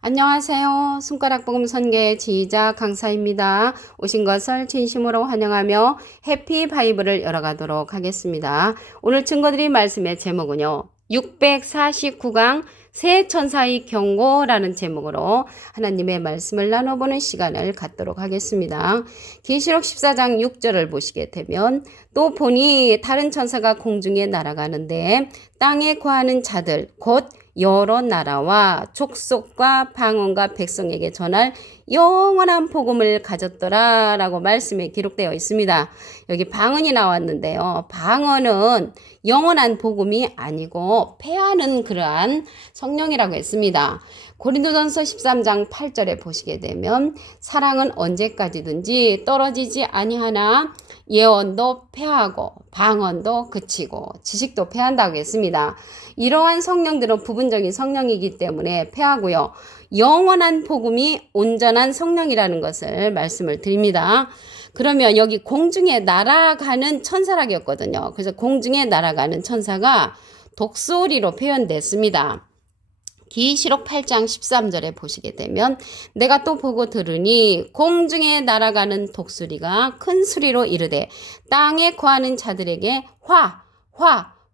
안녕하세요. 손가락 복음 선계 지휘자 강사입니다. 오신 것을 진심으로 환영하며 해피 바이블을 열어가도록 하겠습니다. 오늘 증거드릴 말씀의 제목은요. 649강 새 천사의 경고라는 제목으로 하나님의 말씀을 나눠보는 시간을 갖도록 하겠습니다. 계시록 14장 6절을 보시게 되면 또 보니 다른 천사가 공중에 날아가는데 땅에 거하는 자들 곧 여러 나라와 족속과 방언과 백성에게 전할 영원한 복음을 가졌더라 라고 말씀에 기록되어 있습니다. 여기 방언이 나왔는데요. 방언은 영원한 복음이 아니고 패하는 그러한 성령이라고 했습니다. 고린도전서 13장 8절에 보시게 되면 사랑은 언제까지든지 떨어지지 아니하나 예언도 패하고 방언도 그치고 지식도 패한다고 했습니다. 이러한 성령들은 부분적인 성령이기 때문에 패하고요. 영원한 복음이 온전한 성령이라는 것을 말씀을 드립니다. 그러면 여기 공중에 날아가는 천사라고 했거든요. 그래서 공중에 날아가는 천사가 독수리로 표현됐습니다. 계시록 8장 13절에 보시게 되면 내가 또 보고 들으니 공중에 날아가는 독수리가 큰 소리로 이르되 땅에 거하는 자들에게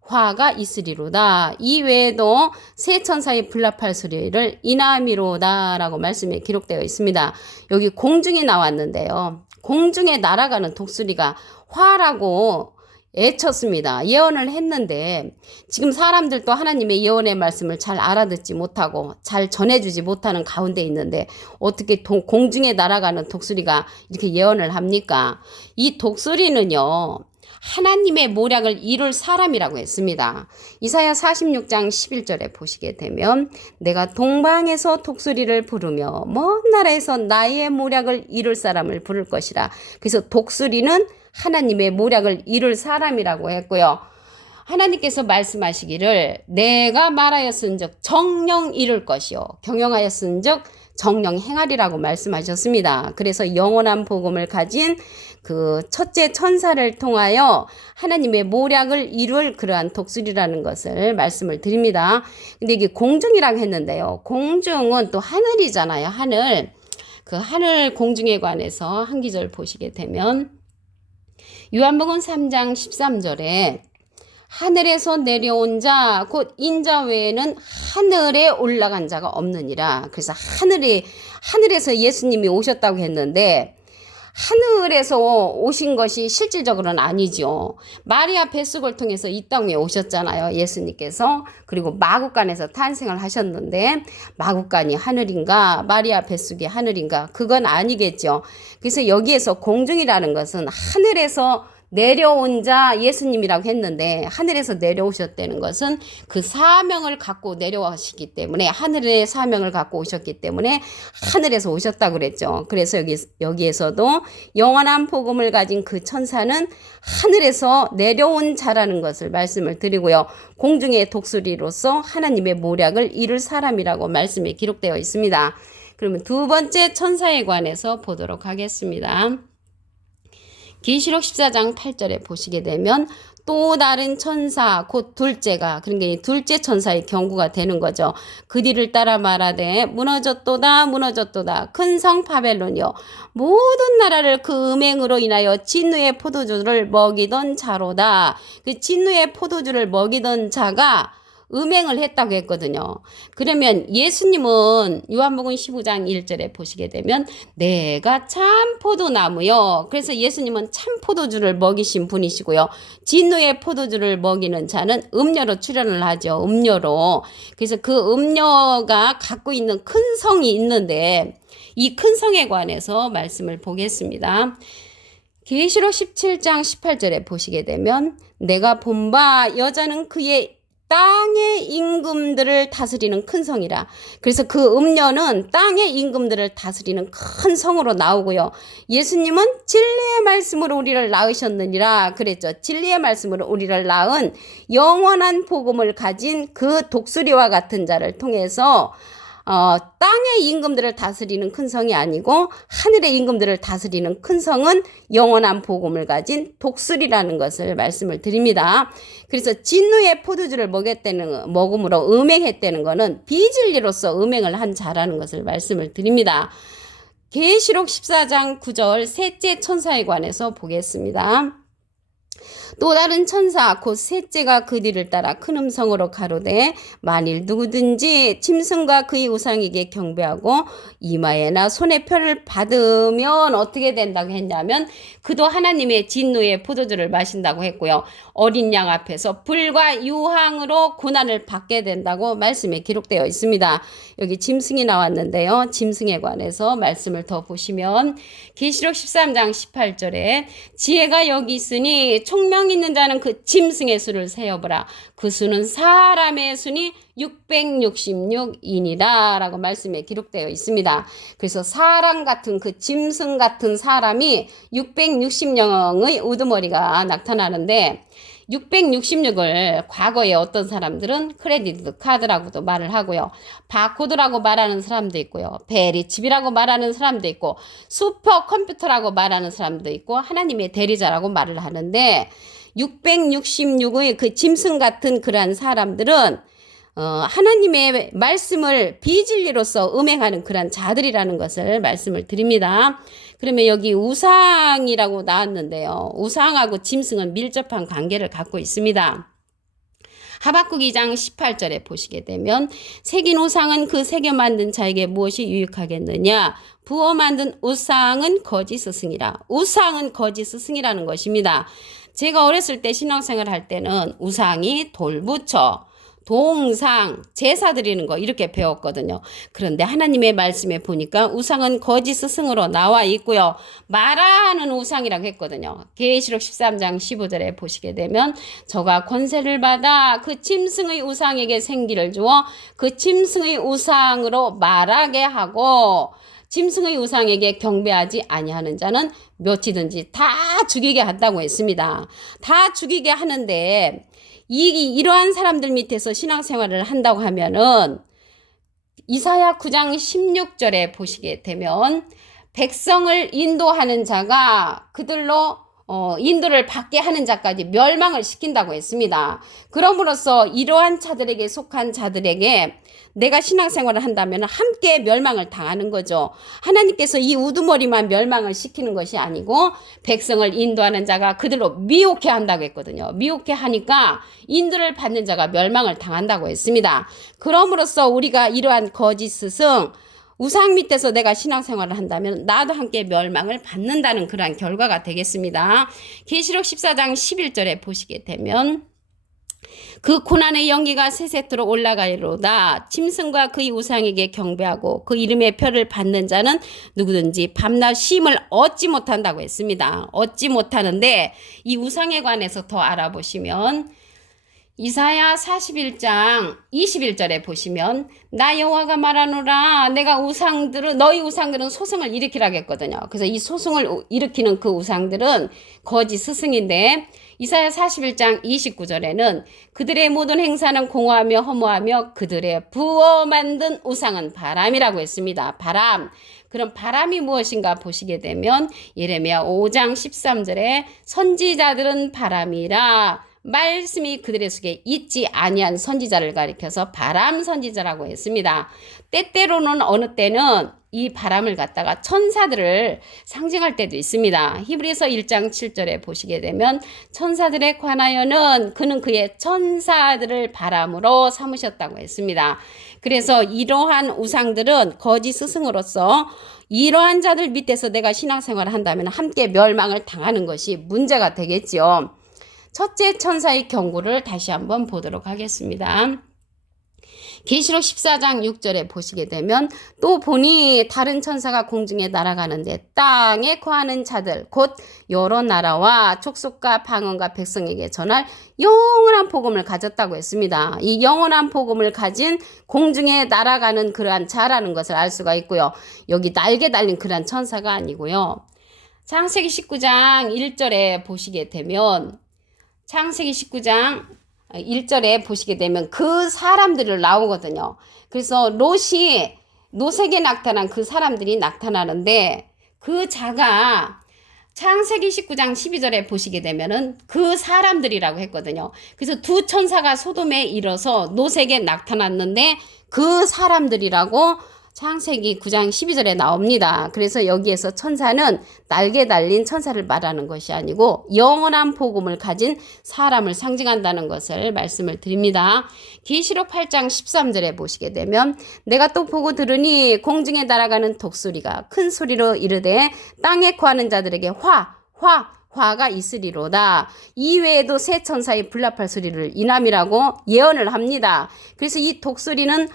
화가 있으리로다. 이 외에도 새 천사의 불납할 소리를 인하미로다 라고 말씀에 기록되어 있습니다. 여기 공중에 나왔는데요. 공중에 날아가는 독수리가 화라고 애쳤습니다. 예언을 했는데 지금 사람들도 하나님의 예언의 말씀을 잘 알아듣지 못하고 잘 전해주지 못하는 가운데 있는데 어떻게 공중에 날아가는 독수리가 이렇게 예언을 합니까? 이 독수리는요. 하나님의 모략을 이룰 사람이라고 했습니다. 이사야 46장 11절에 보시게 되면 내가 동방에서 독수리를 부르며 먼 나라에서 나의 모략을 이룰 사람을 부를 것이라. 그래서 독수리는 하나님의 모략을 이룰 사람이라고 했고요. 하나님께서 말씀하시기를 내가 말하였은즉 정령 이룰 것이요 경영하였은즉 정령 행하리라고 말씀하셨습니다. 그래서 영원한 복음을 가진 그 첫째 천사를 통하여 하나님의 모략을 이룰 그러한 독수리라는 것을 말씀을 드립니다. 근데 이게 공중이라고 했는데요. 공중은 또 하늘이잖아요. 하늘. 그 하늘 공중에 관해서 한 기절 보시게 되면 요한복음 3장 13절에 하늘에서 내려온 자 곧 인자 외에는 하늘에 올라간 자가 없느니라. 그래서 하늘에서 예수님이 오셨다고 했는데 하늘에서 오신 것이 실질적으로는 아니죠. 마리아 뱃속을 통해서 이 땅에 오셨잖아요. 예수님께서. 그리고 마구간에서 탄생을 하셨는데 마구간이 하늘인가 마리아 뱃속이 하늘인가 그건 아니겠죠. 그래서 여기에서 공중이라는 것은 하늘에서 내려온 자 예수님이라고 했는데 하늘에서 내려오셨다는 것은 그 사명을 갖고 내려오시기 때문에 하늘의 사명을 갖고 오셨기 때문에 하늘에서 오셨다고 그랬죠. 그래서 여기에서도 영원한 복음을 가진 그 천사는 하늘에서 내려온 자라는 것을 말씀을 드리고요. 공중의 독수리로서 하나님의 모략을 이룰 사람이라고 말씀이 기록되어 있습니다. 그러면 두 번째 천사에 관해서 보도록 하겠습니다. 계시록 14장 8절에 보시게 되면 또 다른 천사 곧 둘째가 그러니까 둘째 천사의 경고가 되는 거죠. 그 뒤를 따라 말하되 무너졌도다 큰 성 바벨론이요 모든 나라를 그 음행으로 인하여 진노의 포도주를 먹이던 자로다. 그 진노의 포도주를 먹이던 자가 음행을 했다고 했거든요. 그러면 예수님은 요한복음 15장 1절에 보시게 되면 내가 참 포도나무요. 그래서 예수님은 참 포도주를 먹이신 분이시고요. 진노의 포도주를 먹이는 자는 음료로 출현을 하죠. 음료로. 그래서 그 음료가 갖고 있는 큰 성이 있는데 이 큰 성에 관해서 말씀을 보겠습니다. 계시록 17장 18절에 보시게 되면 내가 본 바 여자는 그의 땅의 임금들을 다스리는 큰 성이라. 그래서 그 음녀는 땅의 임금들을 다스리는 큰 성으로 나오고요. 예수님은 진리의 말씀으로 우리를 낳으셨느니라 그랬죠. 진리의 말씀으로 우리를 낳은 영원한 복음을 가진 그 독수리와 같은 자를 통해서 땅의 임금들을 다스리는 큰 성이 아니고 하늘의 임금들을 다스리는 큰 성은 영원한 복음을 가진 독수리라는 것을 말씀을 드립니다. 그래서 진노의 포도주를 먹음으로 음행했다는 것은 비진리로서 음행을 한 자라는 것을 말씀을 드립니다. 계시록 14장 9절 셋째 천사에 관해서 보겠습니다. 또 다른 천사 곧 셋째가 그 뒤를 따라 큰 음성으로 가로되 만일 누구든지 짐승과 그의 우상에게 경배하고 이마에나 손에 표를 받으면 어떻게 된다고 했냐면 그도 하나님의 진노의 포도주를 마신다고 했고요. 어린 양 앞에서 불과 유황으로 고난을 받게 된다고 말씀에 기록되어 있습니다. 여기 짐승이 나왔는데요. 짐승에 관해서 말씀을 더 보시면 계시록 13장 18절에 지혜가 여기 있으니 총명 있는 자는 그 짐승의 수를 세어보라. 그 수는 사람의 수니 666인이라 라고 말씀에 기록되어 있습니다. 그래서 사람 같은 그 짐승 같은 사람이 660명의 우두머리가 나타나는데 666을 과거에 어떤 사람들은 크레디트 카드라고도 말을 하고요. 바코드라고 말하는 사람도 있고요. 베리칩이라고 말하는 사람도 있고 슈퍼 컴퓨터라고 말하는 사람도 있고 하나님의 대리자라고 말을 하는데 666의 그 짐승 같은 그러한 사람들은 하나님의 말씀을 비진리로서 음행하는 그런 자들이라는 것을 말씀을 드립니다. 그러면 여기 우상이라고 나왔는데요. 우상하고 짐승은 밀접한 관계를 갖고 있습니다. 하박국 2장 18절에 보시게 되면 새긴 우상은 그 새겨 만든 자에게 무엇이 유익하겠느냐. 부어 만든 우상은 거짓 스승이라. 우상은 거짓 스승이라는 것입니다. 제가 어렸을 때 신앙생활 할 때는 우상이 돌부처, 동상, 제사 드리는 거 이렇게 배웠거든요. 그런데 하나님의 말씀에 보니까 우상은 거짓 스승으로 나와 있고요. 말하는 우상이라고 했거든요. 계시록 13장 15절에 보시게 되면 저가 권세를 받아 그 짐승의 우상에게 생기를 주어 그 짐승의 우상으로 말하게 하고 짐승의 우상에게 경배하지 아니하는 자는 몇이든지 다 죽이게 한다고 했습니다. 다 죽이게 하는데 이러한 사람들 밑에서 신앙생활을 한다고 하면은 이사야 9장 16절에 보시게 되면 백성을 인도하는 자가 그들로 인도를 받게 하는 자까지 멸망을 시킨다고 했습니다. 그럼으로써 이러한 자들에게 속한 자들에게 내가 신앙생활을 한다면 함께 멸망을 당하는 거죠. 하나님께서 이 우두머리만 멸망을 시키는 것이 아니고 백성을 인도하는 자가 그들로 미혹해 한다고 했거든요. 미혹해 하니까 인도를 받는 자가 멸망을 당한다고 했습니다. 그럼으로써 우리가 이러한 거짓 스승 우상 밑에서 내가 신앙생활을 한다면 나도 함께 멸망을 받는다는 그러한 결과가 되겠습니다. 계시록 14장 11절에 보시게 되면 그 고난의 연기가 세세토록 올라가리로다. 짐승과 그의 우상에게 경배하고 그 이름의 표를 받는 자는 누구든지 밤낮 쉼을 얻지 못한다고 했습니다. 얻지 못하는데 이 우상에 관해서 더 알아보시면 이사야 41장 21절에 보시면 나 여호와가 말하노라 내가 너희 우상들은 소송을 일으키라고 했거든요. 그래서 이 소송을 일으키는 그 우상들은 거짓 스승인데 이사야 41장 29절에는 그들의 모든 행사는 공허하며 허무하며 그들의 부어 만든 우상은 바람이라고 했습니다. 바람. 그럼 바람이 무엇인가 보시게 되면 예레미야 5장 13절에 선지자들은 바람이라 말씀이 그들의 속에 있지 아니한 선지자를 가리켜서 바람 선지자라고 했습니다. 때때로는 어느 때는 이 바람을 갖다가 천사들을 상징할 때도 있습니다. 히브리서 1장 7절에 보시게 되면 천사들에 관하여는 그는 그의 천사들을 바람으로 삼으셨다고 했습니다. 그래서 이러한 우상들은 거짓 스승으로서 이러한 자들 밑에서 내가 신앙생활을 한다면 함께 멸망을 당하는 것이 문제가 되겠죠. 첫째 천사의 경고를 다시 한번 보도록 하겠습니다. 계시록 14장 6절에 보시게 되면 또 보니 다른 천사가 공중에 날아가는데 땅에 거하는 자들 곧 여러 나라와 족속과 방언과 백성에게 전할 영원한 복음을 가졌다고 했습니다. 이 영원한 복음을 가진 공중에 날아가는 그러한 자라는 것을 알 수가 있고요. 여기 날개 달린 그러한 천사가 아니고요. 창세기 19장 1절에 보시게 되면 창세기 19장 1절에 보시게 되면 그 사람들을 나오거든요. 그래서 롯이 노색에 나타난 그 사람들이 나타나는데 그 자가 창세기 19장 12절에 보시게 되면은 그 사람들이라고 했거든요. 그래서 두 천사가 소돔에 이르러서 노색에 나타났는데 그 사람들이라고 창세기 9장 12절에 나옵니다. 그래서 여기에서 천사는 날개 달린 천사를 말하는 것이 아니고 영원한 복음을 가진 사람을 상징한다는 것을 말씀을 드립니다. 계시록 8장 13절에 보시게 되면 내가 또 보고 들으니 공중에 날아가는 독수리가 큰 소리로 이르되 땅에 거하는 자들에게 화가 있으리로다. 이외에도 새 천사의 불납할 소리를 이남이라고 예언을 합니다. 그래서 이 독수리는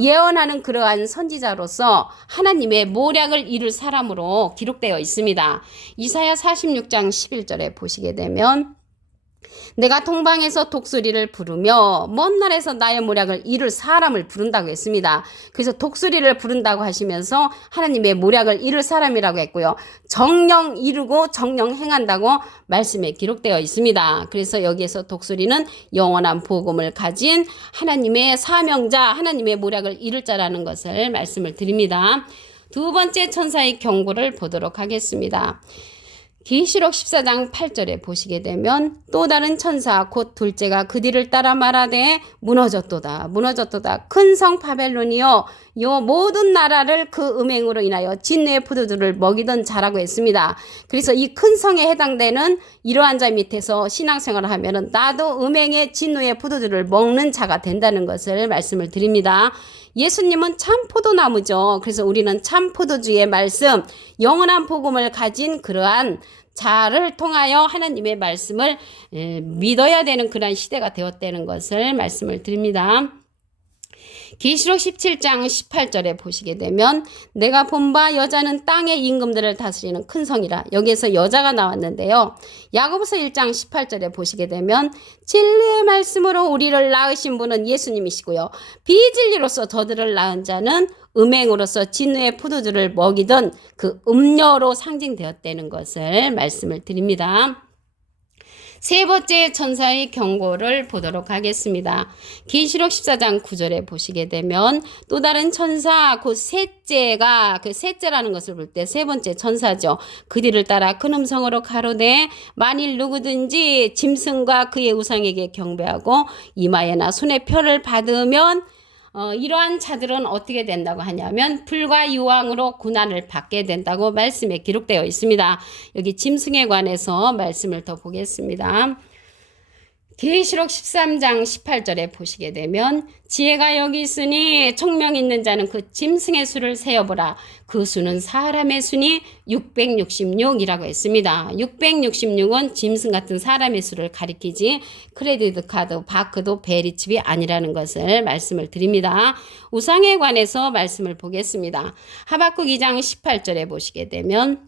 예언하는 그러한 선지자로서 하나님의 모략을 이룰 사람으로 기록되어 있습니다. 이사야 46장 11절에 보시게 되면 내가 동방에서 독수리를 부르며 먼 날에서 나의 모략을 이룰 사람을 부른다고 했습니다. 그래서 독수리를 부른다고 하시면서 하나님의 모략을 이룰 사람이라고 했고요. 정령 이루고 정령 행한다고 말씀에 기록되어 있습니다. 그래서 여기에서 독수리는 영원한 복음을 가진 하나님의 사명자, 하나님의 모략을 이룰 자라는 것을 말씀을 드립니다. 두 번째 천사의 경고를 보도록 하겠습니다. 계시록 14장 8절에 보시게 되면 또 다른 천사 곧 둘째가 그 뒤를 따라 말하되 무너졌도다 큰 성 바벨론이여 요 모든 나라를 그 음행으로 인하여 진노의 포도주를 먹이던 자라고 했습니다. 그래서 이 큰 성에 해당되는 이러한 자 밑에서 신앙생활을 하면은 나도 음행의 진노의 포도주를 먹는 자가 된다는 것을 말씀을 드립니다. 예수님은 참 포도나무죠. 그래서 우리는 참 포도주의 말씀, 영원한 복음을 가진 그러한 자를 통하여 하나님의 말씀을 믿어야 되는 그러한 시대가 되었다는 것을 말씀을 드립니다. 계시록 17장 18절에 보시게 되면 내가 본 바 여자는 땅의 임금들을 다스리는 큰 성이라. 여기에서 여자가 나왔는데요. 야고보서 1장 18절에 보시게 되면 진리의 말씀으로 우리를 낳으신 분은 예수님이시고요. 비진리로서 저들을 낳은 자는 음행으로서 진노의 포도주를 먹이던 그 음녀로 상징되었다는 것을 말씀을 드립니다. 세 번째 천사의 경고를 보도록 하겠습니다. 계시록 14장 9절에 보시게 되면 또 다른 천사 곧 셋째가 그 셋째라는 것을 볼 때 세 번째 천사죠. 그 뒤를 따라 큰 음성으로 가로되 만일 누구든지 짐승과 그의 우상에게 경배하고 이마에나 손에 표를 받으면 이러한 자들은 어떻게 된다고 하냐면 불과 유황으로 고난을 받게 된다고 말씀에 기록되어 있습니다. 여기 짐승에 관해서 말씀을 더 보겠습니다. 계시록 13장 18절에 보시게 되면 지혜가 여기 있으니 총명 있는 자는 그 짐승의 수를 세어보라. 그 수는 사람의 수니 666이라고 했습니다. 666은 짐승 같은 사람의 수를 가리키지 크레디트 카드, 바크도 베리칩이 아니라는 것을 말씀을 드립니다. 우상에 관해서 말씀을 보겠습니다. 하박국 2장 18절에 보시게 되면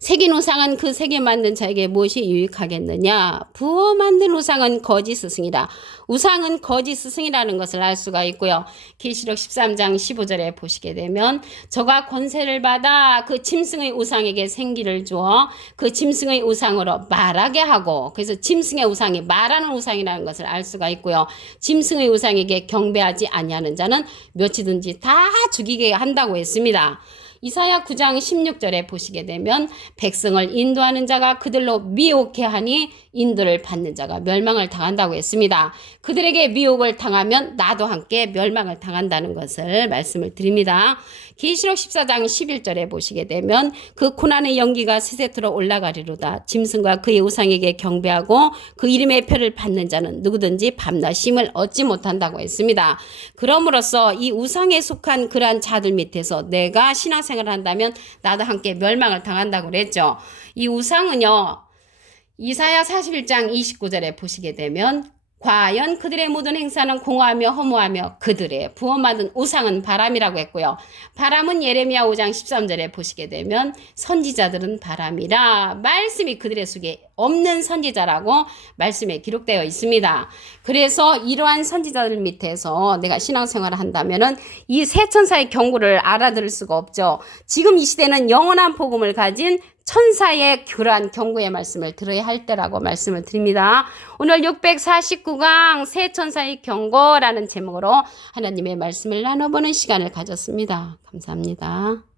새긴 우상은 그 새겨 만든 자에게 무엇이 유익하겠느냐? 부어 만든 우상은 거짓 스승이라. 우상은 거짓 스승이라는 것을 알 수가 있고요. 계시록 13장 15절에 보시게 되면 저가 권세를 받아 그 짐승의 우상에게 생기를 주어 그 짐승의 우상으로 말하게 하고, 그래서 짐승의 우상이 말하는 우상이라는 것을 알 수가 있고요. 짐승의 우상에게 경배하지 아니하는 자는 몇이든지 다 죽이게 한다고 했습니다. 이사야 9장 16절에 보시게 되면 백성을 인도하는 자가 그들로 미혹해 하니 인도를 받는 자가 멸망을 당한다고 했습니다. 그들에게 미혹을 당하면 나도 함께 멸망을 당한다는 것을 말씀을 드립니다. 계시록 14장 11절에 보시게 되면 그 고난의 연기가 세세토로 올라가리로다. 짐승과 그의 우상에게 경배하고 그 이름의 표를 받는 자는 누구든지 밤낮 쉼을 얻지 못한다고 했습니다. 그럼으로써 이 우상에 속한 그러한 자들 밑에서 내가 신앙생활을 한다면 나도 함께 멸망을 당한다고 그랬죠. 이 우상은요, 이사야 41장 29절에 보시게 되면 과연 그들의 모든 행사는 공허하며 허무하며 그들의 부어받은 우상은 바람이라고 했고요. 바람은 예레미야 5장 13절에 보시게 되면 선지자들은 바람이라, 말씀이 그들의 속에 없는 선지자라고 말씀에 기록되어 있습니다. 그래서 이러한 선지자들 밑에서 내가 신앙생활을 한다면은 이 세 천사의 경고를 알아들을 수가 없죠. 지금 이 시대는 영원한 복음을 가진 천사의 교란 경고의 말씀을 들어야 할 때라고 말씀을 드립니다. 오늘 649강 새 천사의 경고라는 제목으로 하나님의 말씀을 나눠보는 시간을 가졌습니다. 감사합니다.